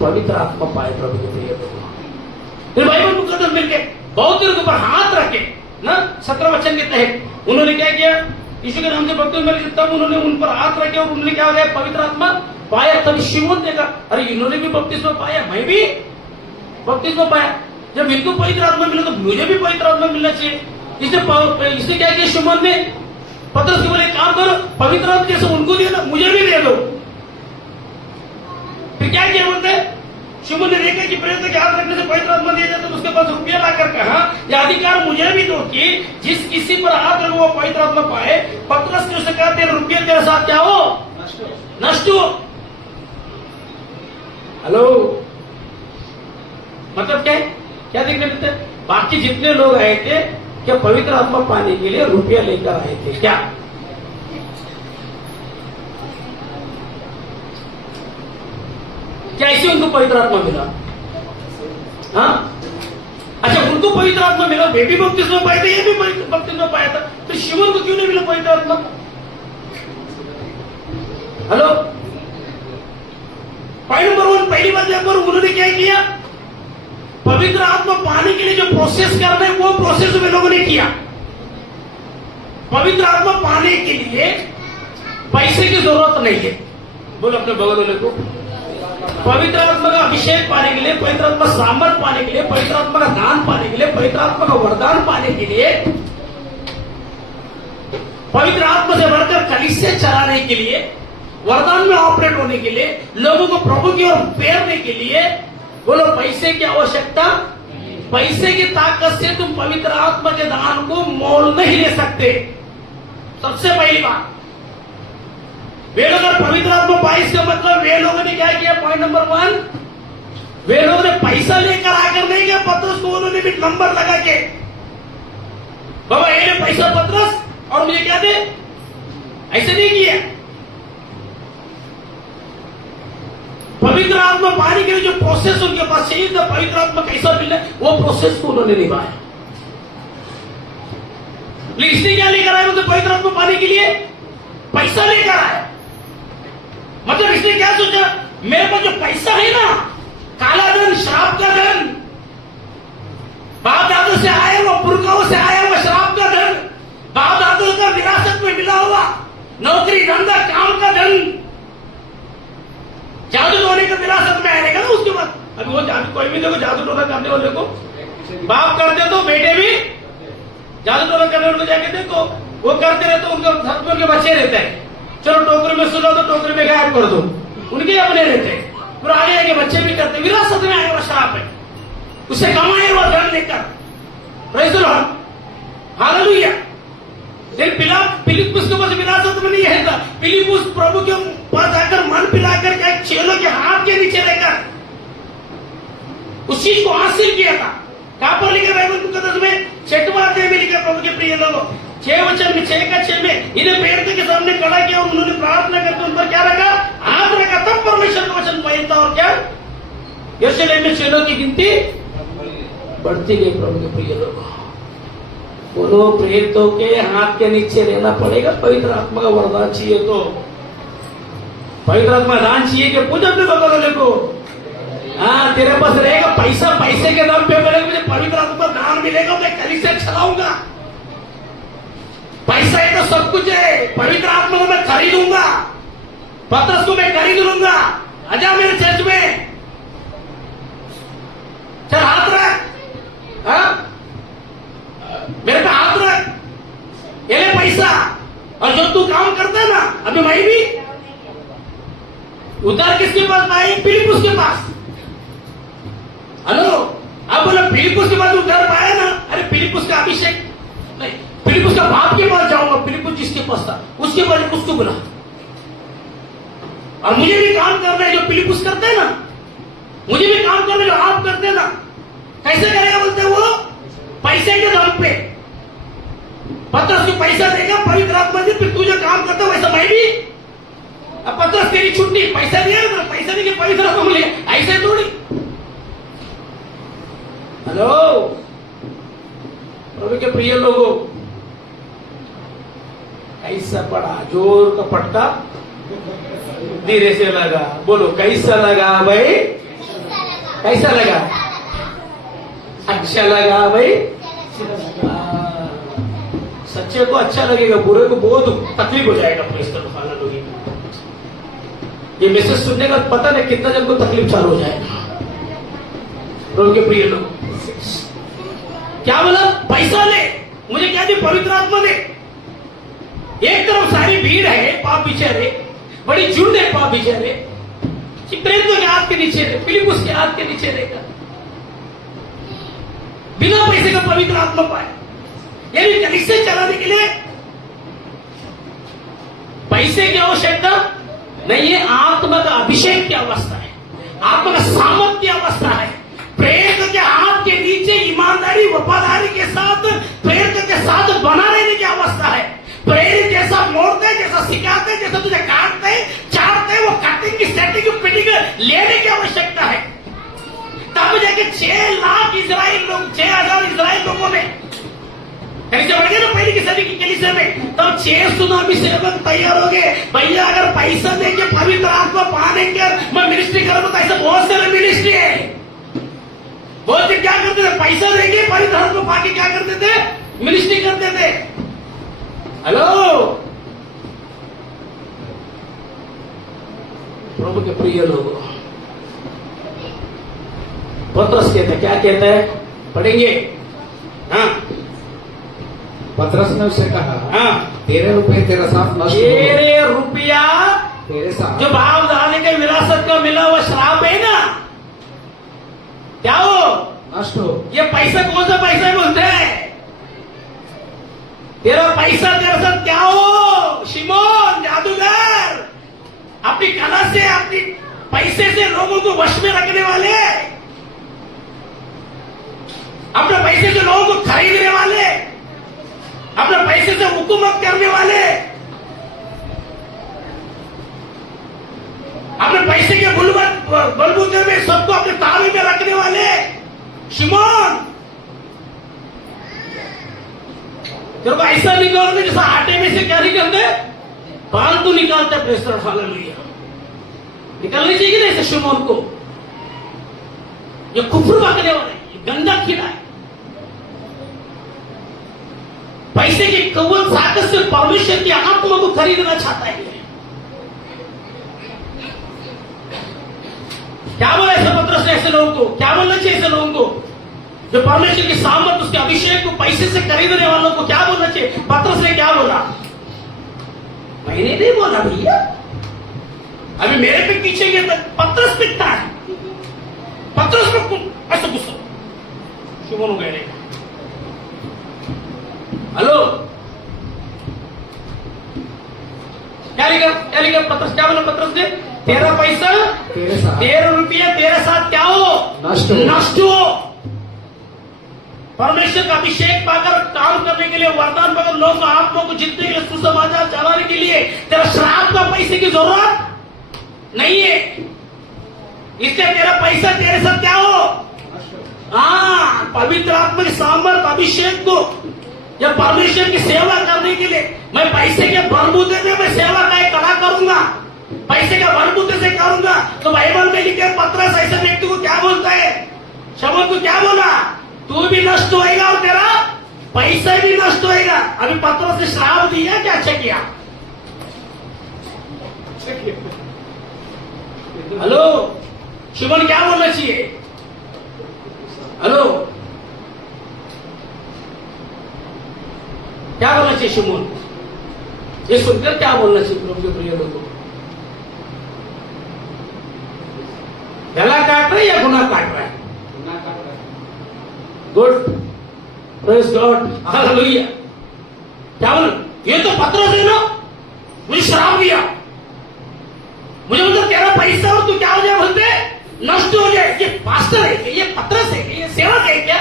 पवित्र आत्मा पाए प्रभु के प्रिय लोगों। फिर बाइबल मुकद्दस मिलके बहुत देर के ऊपर हाथ रखे ना 17 वचन के तहत उन्होंने क्या किया, यीशु के नाम से बपतिस्मा मिल, तब उन्होंने उन पर हाथ रखे और उन्होंने क्या हो गया, पवित्र आत्मा पाया। तब शिमोन देखा, अरे इन्होंने भी बपतिस्मा पाया, मैं भी बपतिस्मा पाया। जब इनको पवित्र आत्मा मिला तो मुझे भी पवित्र आत्मा मिलना चाहिए। इसने क्या किया, शिमोन ने पतरस को बोले काम करो, पवित्र आत्मा जैसे उनको दिया ना मुझे भी दे दो। फिर क्या किया बोलते, शिमोन ने देखा कि प्रेरितों के हाथ रखने से पवित्र आत्मा दिया जाता, तो उसके पास रुपया लाकर कहा, यह अधिकार मुझे भी दो कि जिस किसी पर हाथ रखो वो पवित्र आत्मा पाए। पतरस ने उसे कहा, तेरे रुपये तेरे साथ क्या हो, नष्ट हो। हेलो, मतलब क्या देखने मिलते, बाकी जितने लोग आए थे क्या पवित्र आत्मा पाने के लिए रुपया लेकर आए थे क्या? क्या ऐसे उनको पवित्र आत्मा मिला? हाँ, अच्छा उनको पवित्र आत्मा मिला, वे भी बपतिस्मा पाए थे, ये भी बपतिस्मा पाया था, तो शिमोन को क्यों नहीं मिला पवित्र आत्मा? हेलो, पॉइंट नंबर 1, पहली बात यहाँ पर उन्होंने क्या किया, पवित्र आत्मा पाने के लिए जो प्रोसेस करना है वो प्रोसेस वे लोगों ने किया। पवित्र आत्मा पाने के लिए पैसे की जरूरत नहीं है। बोलो अपने बगल वाले को, पवित्र आत्मा का अभिषेक पाने के लिए, पवित्र आत्मा सामर्थ पाने के लिए, पवित्र आत्मा का दान पाने के लिए, पवित्र आत्मा का वरदान पाने के लिए, पवित्र आत्मा से बढ़कर कलीसिया चलाने के लिए, वरदान में ऑपरेट होने के लिए, लोगों को प्रभु की ओर फेरने के लिए, बोलो पैसे की आवश्यकता, पैसे की ताकत से तुम पवित्र आत्मा के दान को मोल नहीं ले सकते। सबसे पहली बात, वे लोग पवित्र आत्मा पाए, इसका मतलब वे लोगों ने क्या किया, पॉइंट नंबर 1, वे लोगों ने पैसा लेकर आकर नहीं गया पतरस को, उन्होंने भी नंबर लगा के, बाबा ये ले पैसा पतरस और मुझे क्या दे, ऐसे नहीं किया। पवित्र आत्मा पाने के लिए जो प्रोसेस उनके पास चाहिए था, पवित्र आत्मा कैसा मिले वो प्रोसेस को उन्होंने निभाया। लेकिन इसने क्या लेकर आया, मतलब पवित्र आत्मा पाने के लिए पैसा लेकर आया। मतलब इसने क्या सोचा, मेरे पास जो पैसा है ना, काला धन, शराब का धन, बाप दादों से आया हुआ, पुरखाओं से आया हुआ शराब का धन, बाप दादों का विरासत में मिला हुआ नौकरी धंधा काम का धन, जादू टोने का विरासत में आएगा ना। उसके बाद अभी वो जादू, कोई भी देखो जादू टोना करने वाले को बाप करते तो बेटे भी जादू टोना करने वाले को जाके देखो, वो करते रहते, उनके घर में उनके बच्चे रहते हैं। चलो टोकरी में सुनो तो टोकरी में गायब कर दो, उनके अपने रहते हैं, फिर आगे आगे बच्चे भी करते, विरासत में आए हुआ शराब है, उसे कमाए हुआ धन लेकर, प्रेज़ द लॉर्ड, हालेलुया। फिलिप्पुस के पास विरासत में नहीं है था, फिलिप्पुस प्रभु के पास आकर मन पिलाकर क्या चेलों के हाथ के नीचे रहकर उस चीज को हासिल किया था। कहां पर लिखा बाइबल मुकद्दस में, 6वां अध्याय में लिखा, प्रभु के प्रिय लोगों, 6 वचन में 6 में इन्हें पेड़ के सामने खड़ा किया और उन्होंने प्रार्थना करके उन पर क्या रखा, हाथ रखा, तब परमेश्वर का वचन फैलता और क्या यरूशलेम में चेलों की गिनती बढ़ती गई। प्रभु के प्रिय लोगों, बोलो प्रेरितों के हाथ के नीचे रहना पड़ेगा। पवित्र आत्मा का वरदान चाहिए तो पवित्र आत्मा दान चाहिए कि पूजा अपने बगल वाले को, हाँ तेरे पास रहेगा पैसा, पैसे के दाम पे बोलेगा मुझे पवित्र आत्मा दान मिलेगा, मैं कलीसिया चलाऊंगा। पैसा है तो सब कुछ है, पवित्र आत्मा को मैं खरीदूंगा, पतरस को मैं खरीद लूंगा, आजा मेरे चर्च में, चल हाथ रख, हाँ मेरे पे हाथ रख, ये ले पैसा, और जो तू काम करता है ना, अभी मैं भी उधर किसके पास पाए, फिलिप्पुस के पास। हेलो, अब बोला फिलिप्पुस के पास उधर पाया ना, अरे फिलिप्पुस का अभिषेक नहीं, फिलिप्पुस का बाप के पास जाऊंगा, फिलिप्पुस जिसके पास था उसके पास उसको बुला, और मुझे भी काम करना है जो फिलिप्पुस करते हैं ना, मुझे भी काम करना है जो आप करते हैं ना। कैसे करेगा बोलते हैं वो, पैसे के दम पे, पतरस को पैसा देगा, पवित्र आत्मा से, फिर तू जो काम करता वैसा मैं भी। अब पतरस तेरी छुट्टी, पैसा दिया ना, पैसा नहीं कि पवित्र आत्मा मिले, ऐसे थोड़ी। हेलो प्रभु के प्रिय लोगों, कैसा पड़ा, जोर का पटका धीरे से लगा, बोलो कैसा लगा भाई, कैसा लगा? अच्छा लगा भाई। सच्चे को अच्छा लगेगा, बुरे को बहुत तकलीफ हो जाएगा। ये मैसेज सुनने का पता नहीं कितना जन को तकलीफ चालू हो जाएगा। प्रभु के प्रिय लोग, क्या बोला? पैसा ले, मुझे क्या दी? पवित्र आत्मा दे। एक तरफ सारी भीड़ है, पाप बिचारे, बड़ी झुंड है पाप बिचारे, प्रेरितों के हाथ के नीचे रहे, फिलिपुस के हाथ के नीचे रहेगा, बिना पैसे का पवित्र आत्मा पाए। यानी कलीसिया चलाने के लिए पैसे की आवश्यकता नहीं है, आत्मा का अभिषेक की अवस्था है, आत्मा का सामर्थ की अवस्था है। प्रेरित के हाथ के नीचे ईमानदारी वफादारी के साथ प्रेरित के साथ बना रहने की अवस्था है। प्रेरित जैसा मोड़ते, जैसा सिखाते, जैसा तुझे काटते चाटते, वो कटिंग की सेटिंग फिटिंग लेने की आवश्यकता है। तब जाके 6 लाख इजराइल लोग, 6,000 इजराइल लोगों ने कलीसिया बढ़ गया ना पहले की सदी की कलीसिया में, तब 6 सुनामी सेवक तैयार हो गए। भैया अगर पैसा देंगे पवित्र आत्मा पाने के मैं मिनिस्ट्री करूंगा, तो ऐसा बहुत सारे मिनिस्ट्री है। बहुत से क्या करते थे? पैसा देंगे पवित्र आत्मा पाके क्या करते थे? मिनिस्ट्री करते थे। हेलो प्रभु के प्रिय लोगों, पत्रस कहते हैं, क्या कहते हैं? पढ़ेंगे। हाँ, पतरस ने उससे कहा, हाँ, तेरे रुपए तेरा साथ नष्ट हो, तेरे रुपया तेरे साथ जो बाप दादे के विरासत का मिला वो श्राप है ना, क्या हो? नष्ट हो। ये पैसा कौन सा पैसा बोलते हैं? तेरा पैसा तेरे साथ क्या हो? शिमोन जादूगर, अपनी कला से, अपनी पैसे से लोगों को वश में रखने वाले, अपने पैसे से लोगों को खरीदने वाले, अपने पैसे से हुकूमत करने वाले, अपने पैसे के बलबूते में सबको अपने ताबे में रखने वाले शिमोन, तेरे को ऐसा निकालते जैसा आटे में से क्या निकलते? फालतू निकालते। प्रेस्टर हालेलुया, निकलनी चाहिए ना ऐसे शिमोन को। ये कुफर पकड़ने वाले, ये गंदा कीड़ा है। पैसे की कवल ताकत से परमेश्वर की आत्मा को खरीदना चाहता है। क्या बोला ऐसे पत्रस ने ऐसे लोगों को? क्या बोलना चाहिए ऐसे लोगों को जो परमेश्वर की सामर्थ, उसके अभिषेक को पैसे से खरीदने वालों को क्या बोलना चाहिए? पत्रस ने क्या बोला? मैंने नहीं बोला भैया, अभी मेरे पे पीछे गया पत्रस पिटता है। पत्रस को ऐसा गुस्सा शिमोन हो गए। हेलो, क्या लिखा पत्रस? क्या बोला पत्रस ने? तेरा पैसा तेरे साथ, तेरा रुपया तेरे साथ क्या हो? नष्ट हो। परमेश्वर का अभिषेक पाकर काम करने के लिए, वरदान पाकर लोग आत्मा को जीतने के लिए, सुसमाचार चलाने के लिए तेरा श्राप का पैसे की जरूरत नहीं है। इसलिए तेरा पैसा तेरे साथ क्या हो? हाँ, पवित्र आत्मा के सामर्थ अभिषेक को या परमेश्वर की सेवा करने के लिए, मैं पैसे के बलबूते से मैं सेवा का खड़ा करूंगा, पैसे का बलबूते से करूंगा। तो बाइबल में लिखे पत्रस ऐसे व्यक्ति को क्या बोलता है? शमूएल को क्या बोला? तू भी नष्ट होएगा और तेरा पैसा भी नष्ट होएगा। अभी पत्रस ने श्राप दिया क्या? अच्छा किया। हेलो, शिमोन क्या बोलना चाहिए? हेलो, क्या बोलना चाहिए शिमोन? ये सुनकर क्या बोलना चाहिए प्रभु के प्रिय लोगों? गला काट रहा है या गुनाह काट रहा है? Good, praise God, hallelujah. क्या बोल? ये तो पत्रस है ना, मुझे श्राप दिया, मुझे बोलते तेरा पैसा और तू क्या हो जाए? बोलते नष्ट हो जाए। ये पास्टर है क्या? ये पत्रस है क्या? ये सेवक है क्या?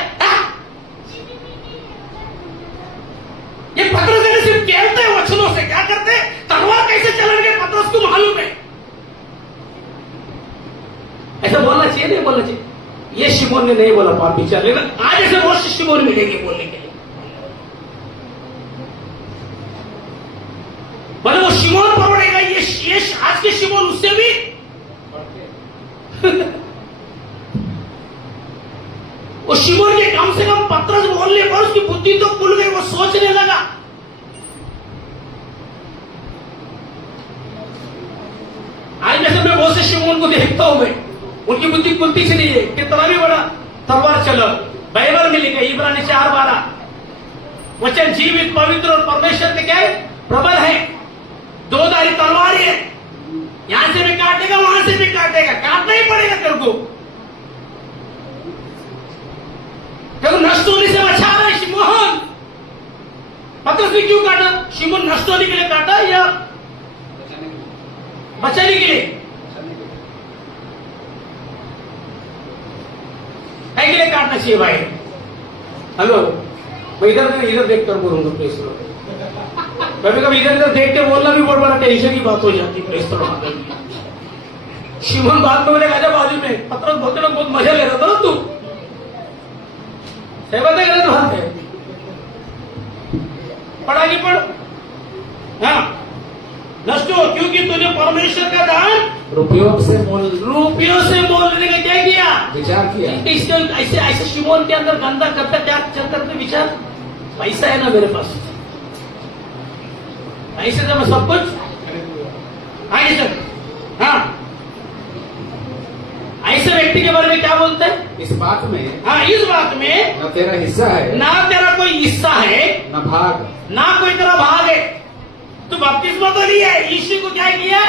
ये पत्रस है सिर्फ कहते हैं वचनों से, क्या करते? तलवार कैसे चलेंगे पत्रस को मालूम है। ऐसा बोलना चाहिए नहीं बोलना चाहिए? ये शिमोन ने नहीं बोला पाप विचार, लेकिन आज ऐसे बहुत से शिमोन मिलेंगे बोलने के लिए। मतलब वो शिमोन पकड़ेगा, ये आज के शिमोन उससे भी वो शिमोन के कम से कम पत्रस बोलने पर उसकी बुद्धि तो खुल गई, वो सोचने लगा। आज जैसे मैं बहुत से शिमोन को देखता हूं, मैं उनकी बुद्धि खुलती से नहीं है। कितना भी बड़ा तलवार चलो, बाइबल में लिखा इब्रानी 4:12 वचन जीवित पवित्र और परमेश्वर के क्या है, प्रबल है, दोधारी तलवार है, यहां से भी काटेगा वहां से भी काटेगा, काटना ही पड़ेगा तेरे को, क्योंकि नष्ट होने से बचा रहा है शिमोन। पत्रस ने क्यों काटा? शिमोन नष्ट होने के लिए काटा या बचाने के लिए? के लिए काटना चाहिए भाई। हेलो, मैं इधर देख कर बोलूंगा प्रेस। कभी कभी इधर इधर देख के बोलना भी बहुत बड़ा टेंशन की बात हो जाती है प्रेस। शिमोन बात में मैंने कहा बाजू में पत्रस बोलते लोग बहुत मजा ले रहा था ना, तू सहमत है गलत बात है? पढ़ा की पढ़। हाँ, नष्ट हो क्योंकि तूने परमेश्वर का दान रुपयों से मोल लेने का क्या किया? विचार किया। इसके ऐसे ऐसे शिमोन के अंदर गंदा करता क्या चलता थे विचार? पैसा है ना मेरे पास, ऐसे तो मैं सब कुछ आगे सर। हाँ, ऐसे व्यक्ति के बारे में क्या बोलते हैं? इस बात में, हाँ, इस बात में न तेरा हिस्सा है, ना तेरा कोई हिस्सा है, न भाग, ना कोई तेरा भाग है। तू बपतिस्मा तो लिया है, यीशु को क्या किया?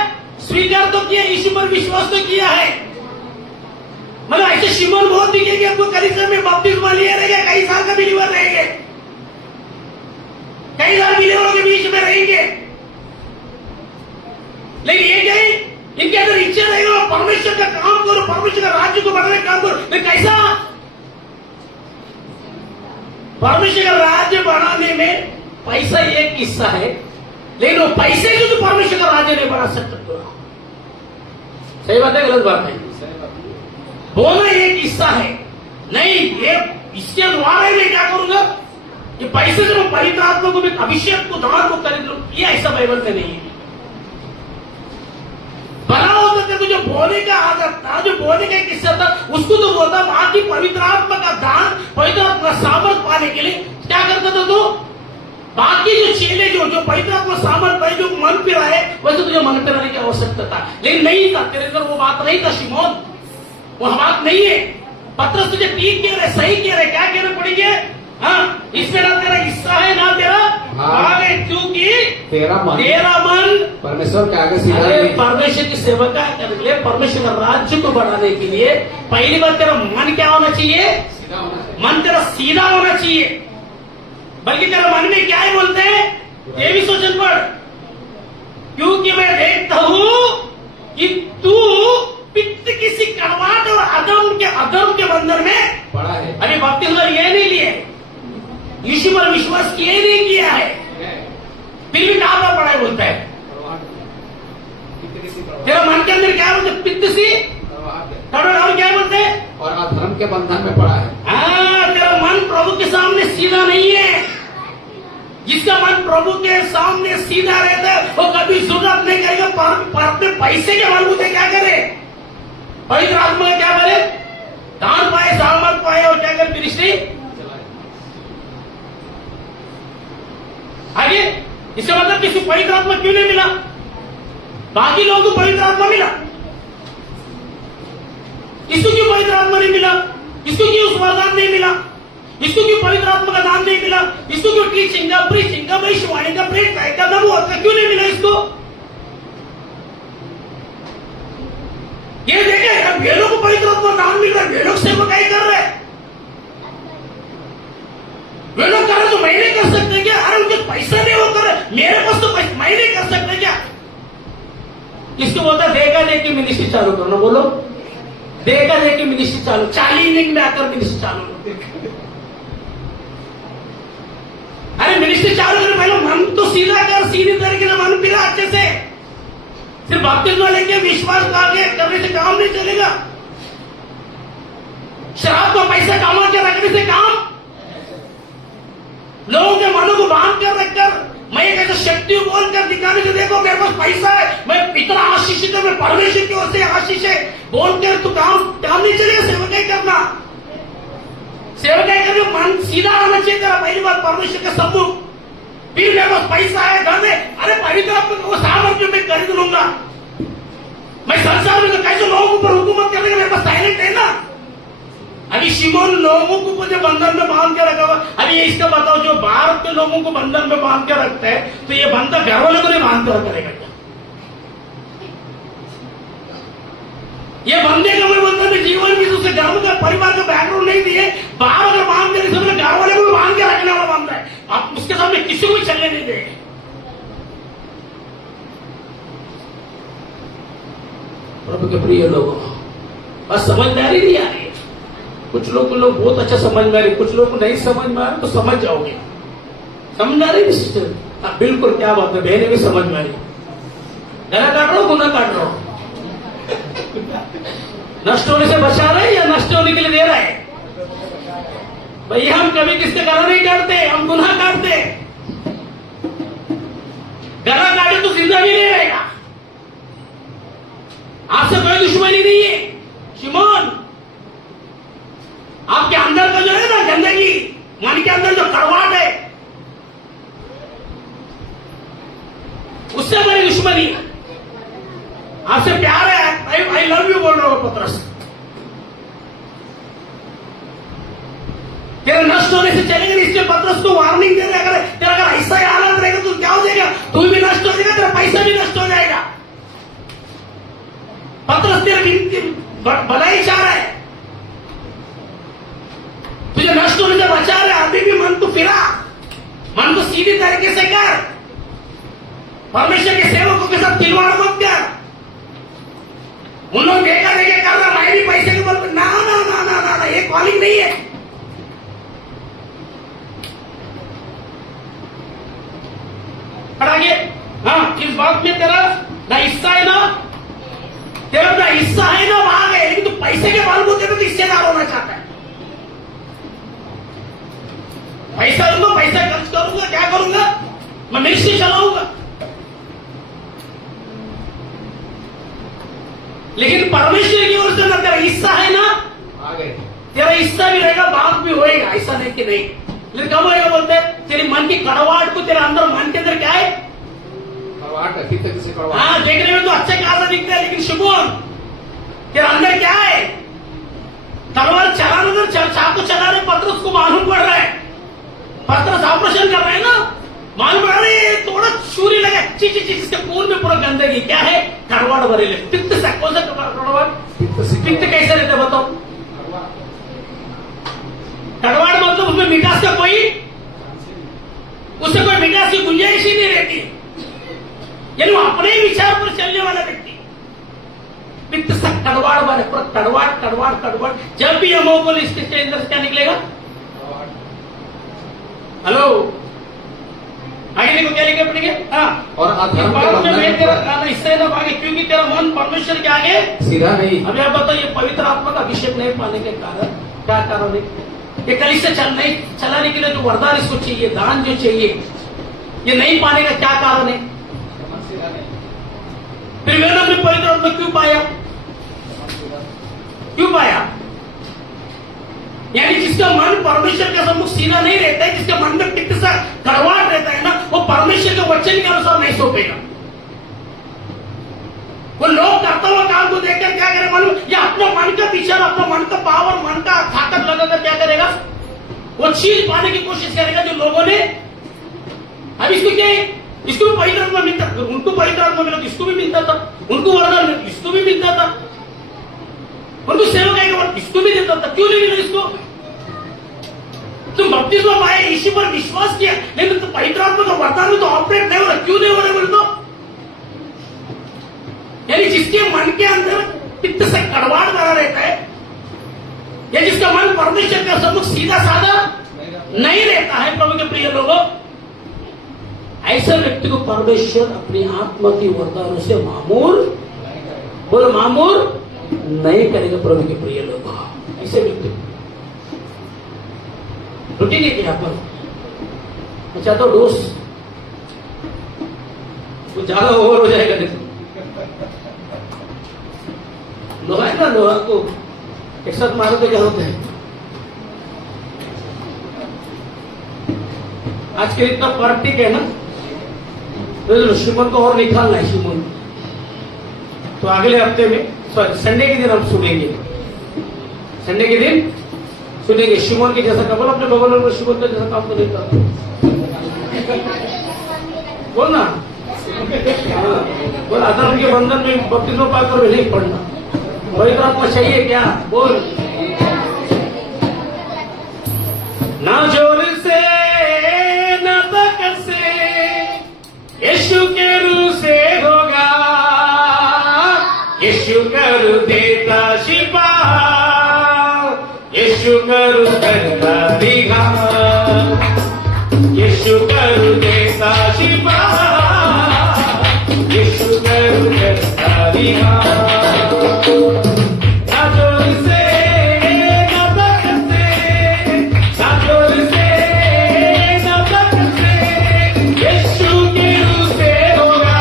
स्वीकार तो किया, यीशु पर विश्वास तो किया है। मतलब ऐसे शिमोन बहुत दिखेंगे आपको कलीसिया में, बपतिस्मा लिए रहेंगे, कई साल का बिलीवर रहेंगे, कई साल बिलीवरों के बीच में रहेंगे, लेकिन ये क्या है? इनके अंदर इच्छा रहेगा परमेश्वर का काम करो, परमेश्वर का राज्य को बढ़ाने का काम करो। लेकिन कैसा? परमेश्वर का राज्य बढ़ाने में पैसा एक हिस्सा है, लेकिन वो पैसे जो तो परमेश्वर का राज्य नहीं बढ़ा सकते। सही बात है गलत बात है? बोलना एक हिस्सा है, नहीं ये इसके द्वारा मैं क्या करूंगा कि पैसे से मैं पवित्र आत्मा को भी अभिषेक को दान को खरीद लूं, ये ऐसा बाइबल में नहीं है। बना होता था तो जो बोलने का आदत था, जो बोलने का एक हिस्सा था, उसको तो बोलता बाकी पवित्र आत्मा का दान, पवित्र आत्मा सामर्थ पाने के लिए क्या करता था? तो बाकी जो चेले जो पवित्र आत्मा सामर्थ है, जो मन फिरा है, वैसे तुझे मन फिराने की आवश्यकता था, लेकिन नहीं था तेरे अंदर वो बात नहीं था शिमोन, वो बात नहीं है। पत्रस तुझे ठीक कह रहे, सही कह रहे, क्या कहना पड़ेंगे? हाँ, इसमें ना तेरा हिस्सा है ना तेरा भाग है, क्योंकि तेरा मन परमेश्वर के आगे सीधा अरे नहीं। परमेश्वर की सेवा करने के लिए, परमेश्वर का राज्य को बढ़ाने के लिए पहली बात तेरा मन क्या होना चाहिए? मन तेरा सीधा होना चाहिए। बल्कि तेरा मन में क्या है बोलते हैं? ये भी सोचन पड़, क्योंकि मैं देखता हूं कि तू पित्त किसी कड़वाहट और अधर्म के बंधन में पड़ा है। अभी बपतिस्मा ये नहीं लिए, यीशु पर विश्वास किए नहीं किया है, फिर भी कहां पर पड़ा है बोलता है? तेरा मन के अंदर क्या बोलते? पित्त सी कड़वाहट और क्या बोलते हैं? और अधर्म के बंधन में पड़ा है। हाँ, तेरा मन प्रभु के सामने सीधा नहीं है। जिसका मन प्रभु के सामने सीधा रहता है वो कभी जरूरत नहीं करेगा पर अपने पैसे के मन मुझे क्या करे? पवित्र आत्मा क्या करे? दान पाए, सामर्थ पाए और क्या करे? मिनिस्ट्री आगे। इसका मतलब किसी पवित्र आत्मा क्यों नहीं मिला? बाकी लोगों को पवित्र आत्मा मिला, इसको क्यों पवित्र आत्मा नहीं मिला? इसको क्यों उस वरदान नहीं मिला? इसको क्यों पवित्र आत्मा का दान नहीं मिला? इसको क्यों टीचिंग का, प्रीचिंग का, भविष्यवाणी का, प्रेरित का, नबूवत का क्यों नहीं मिला इसको? ये देखे ये लोग को पवित्र आत्मा दान मिल रहा है, ये लोग सेवकाई कर रहे हैं, वे लोग कर रहे तो मैं नहीं कर सकते क्या? अरे उनके पैसा नहीं वो कर रहे, मेरे पास तो पैसा, मैं नहीं कर सकता क्या? इसको बोलता देखा देखी मिनिस्ट्री चालू करना। बोलो, देखा देखी मिनिस्ट्री चालू, चालीनिंग में आकर मिनिस्ट्री चालू। अरे मिनिस्ट्री चालू करने पहले मन तो सीधा कर, सीधी तरीके से मन फिरा अच्छे से। सिर्फ बपतिस्मा लेके विश्वास करने से काम नहीं चलेगा। शराब को पैसा कमा के रखने से काम, लोगों के मनों को बांध कर रखकर मैं एक ऐसा शक्ति बोलकर दिखाने से देखो मेरे पास पैसा है, मैं इतना आशीषित हूं, मैं परमेश्वर की ओर से आशीष है बोलकर तो काम नहीं चलेगा। सेवा नहीं करना, सीधा आना चाहिए तेरा पहली बात परमेश्वर के सम्मुख। फिर मेरे पास पैसा है, धन है, अरे पवित्र आत्मा को सामर्थ्य में खरीद लूंगा। मैं संसार में तो कैसे लोगों के ऊपर हुकूमत करने का मेरे पास टैलेंट है ना। अभी शिमोन लोगों को जो बंधन में बांध के रखा हुआ, अभी ये इसका बताओ, जो भारत के लोगों को बंधन में बांध के रखते हैं, तो ये बंधन घर वाले को नहीं बांध कर करेगा क्या? ये बंदे का मैं बंधन में जीवन की दूसरे घर का परिवार का बैकग्राउंड नहीं दिए, बाहर अगर बांध के नहीं, घर वाले को भी बांध के रखने वाला बंदा है। आप उसके सामने किसी को भी चलने नहीं देंगे। प्रभु के प्रिय लोगों, बस समझदारी नहीं आ रही है। कुछ लोग बहुत अच्छा समझ में आ रही, कुछ लोग को नहीं समझ में आ रही, तो समझ जाओगे। समझ आ रही सिस्टर? बिल्कुल, क्या बात है, बहने भी समझ में आ रही। गला काट रहा हो, गुना काट रहा हो? नष्ट होने से बचा रहे या नष्ट होने के लिए दे रहे हैं? भैया हम कभी किसके गला नहीं काटते, हम गुनाह काटते। गला काटे तो जिंदा भी नहीं रहेगा। आपसे कोई दुश्मनी नहीं है शिमोन। आपके अंदर का जो है ना गंदगी, मन के अंदर जो कड़वाहट है, उससे बड़ी दुश्मनी है। आपसे प्यार है, आई लव यू बोल रहा हूं पत्रस। तेरा नष्ट होने से चलेगा नहीं, इसलिए पत्रस को वार्निंग दे रहे। अगर तेरा अगर ऐसा ही हालत रहेगा तो क्या हो जाएगा? तू भी नष्ट हो जाएगा, तेरा पैसा भी नष्ट हो जाएगा। पत्रस तेरा भलाई चाह रहा है, तुझे नष्ट होने से बचा रहे। अभी भी मन को फिरा, मन को सीधी तरीके से कर। परमेश्वर के सेवकों के साथ खिलवाड़ मत कर। उन लोग देखा देखे कर रहा, मैं भी पैसे के बल पर, ना ना ना ना ना, ना, ये कॉलिंग नहीं है। आगे, हाँ, इस बात में तेरा ना हिस्सा है ना, तेरा ना हिस्सा है ना भाग है, लेकिन तू पैसे के बल बोलते तो हिस्सेदार होना चाहता है। पैसा लूंगा, पैसा खर्च करूंगा, क्या करूंगा? मैं मिनिस्ट्री चलाऊंगा। लेकिन परमेश्वर की ओर से ना तेरा हिस्सा है ना, आगे तेरा हिस्सा भी रहेगा, भाग भी होएगा। ऐसा नहीं कि नहीं, लेकिन कब होएगा बोलते हैं? तेरी मन की कड़वाहट को, तेरे अंदर मन के अंदर क्या है? कड़वाहट, कितने से कड़वाहट। हाँ, देखने में तो अच्छा खासा दिखता है, लेकिन शिमोन तेरे अंदर क्या है? तलवार चलाना, चाकू चला रहे, पत्रस को मालूम पड़ रहा है। पत्रस ऑपरेशन कर रहे हैं ना, मालूम पड़ रहा है, थोड़ा छुरी लगा, ची ची ची, इसके खून में पूरा गंदगी क्या है? कड़वाहट भरी ले। पित्त से कौन सा कड़वाहट? पित्त कैसे रहता बताओ? कड़वाहट मतलब उसमें मिठास का कोई, उससे कोई मिठास की गुंजाइश ही नहीं रहती, यानी वो अपने ही विचार पर चलने वाला व्यक्ति। पित्त से कड़वाहट भरे, पूरा कड़वाहट कड़वाहट कड़वाहट। जब भी हम बोले इसके अंदर से क्या निकलेगा? हेलो, आगे देखो क्या लिखे पड़ेंगे? हाँ, और अधर्म के में बंधन मैं में तेरा इससे ना भागे, क्योंकि तेरा मन परमेश्वर के आगे सीधा नहीं। अभी आप बताइए, पवित्र आत्मा का अभिषेक नहीं पाने के कारण क्या कारण है? ये कल से चलाने के लिए जो वरदान इसको चाहिए, दान जो चाहिए, ये नहीं पाने का क्या कारण है? फिर मैंने अपने पवित्र आत्मा क्यों पाया? क्यों पाया? यानी जिसका मन परमेश्वर के सम्मुख सीधा नहीं रहता है, जिसके मन में पित्त सा कड़वाहट रहता है ना, वो परमेश्वर के वचन के अनुसार नहीं सौंपेगा। वो लोग करता हुआ काम को देखकर क्या करे मालूम? या अपना मन का विचार, अपना मन का पावर, मन का ताकत लगाकर क्या करेगा? वो चीज पाने की कोशिश करेगा जो लोगों ने। अब इसको क्या है? इसको भी पवित्र आत्मा मिलता, उनको पवित्र आत्मा मिला, इसको भी मिलता था। उनको वरदान मिला, इसको भी मिलता था। उनको सेवक आएगा, इसको भी देता था। क्यों नहीं मिला इसको? तुम बपतिस्मा पाए, यीशु पर विश्वास किया, लेकिन तो पवित्र आत्मा का वरदान में तो ऑपरेट नहीं हो रहा। क्यों नहीं हो रहा बोले तो? यानी जिसके मन के अंदर पित्त से कड़वाहट भरा रहता है, या जिसका मन परमेश्वर के सम्मुख सीधा साधा नहीं रहता है, प्रभु के प्रिय लोगों, ऐसे व्यक्ति को परमेश्वर अपनी आत्मा की वरदानों से मामूल, बोलो मामूल नहीं करेगा। प्रभु के प्रिय लोगों, ऐसे व्यक्ति रूटीन है यहाँ पर। मैं चाहता हूँ डोज वो ज्यादा ओवर हो जाएगा। देखो लोहा है ना, लोहा को एक साथ मारो तो क्या होता है? आज के इतना पार्टी है ना, तो शिमन को और निकालना है शिमन। तो अगले हफ्ते में सॉरी संडे के दिन हम सुनेंगे, संडे के दिन सुनेंगे शिमोन के जैसा काम। बोल अपने बगल में, शिमोन का जैसा काम तो नहीं करता। बोल ना, बोल अधर्म के बंधन में बत्तीसों पाकर में नहीं पड़ना। पवित्र आत्मा चाहिए क्या? बोल ना जोर से ना ताकत से, यीशु के रूह से होगा। यीशु करू देता शिफा, यीशु करू करता दिखा, यीशु करू देता शिफा, यीशु करू करता दिखा। ना जोर से ना ताकत से, ना जोर से ना ताकत से, यीशु के रूह से होगा।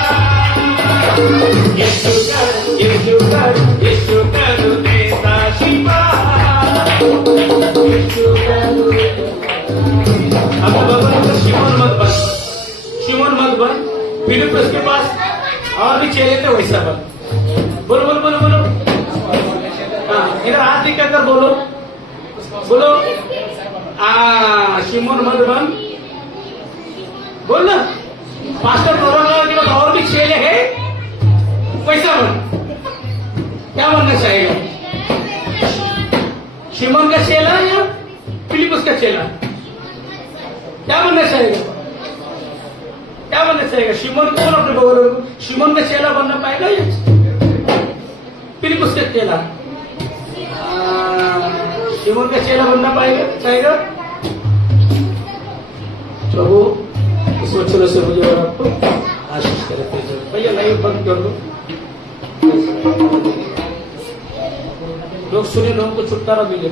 यीशु करू देता शिफा, यीशु करू। अब बाबा शिमोन मत बन, शिमोन मत बन। फिलिप्पुस के पास और भी चेले थे, वैसा बन। बोलो बोलो बोलो बोलो। हाँ, इधर हाथ दिखाकर बोलो बोलो। शिमोन मत बन, बोल ना। पास्टर प्रोग्राम के बाद और भी चेले हैं, वैसा बन। क्या बनना चाहिए? शिमोन का चेला या फिलिप्पुस का चेला? क्या बनना चाहिए? क्या बनना चाहिए? शिमोन कौन अपने बगल? शिमोन का चेला बनना पाएगा या फिलिप्पुस का चेला? शिमोन का चेला बनना पाएगा चाहेगा? प्रभु इस वचनों से मुझे और आपको आशीष करते हैं। भैया लाइव बंद कर दो, लोग सुने, लोगों को छुटकारा मिले।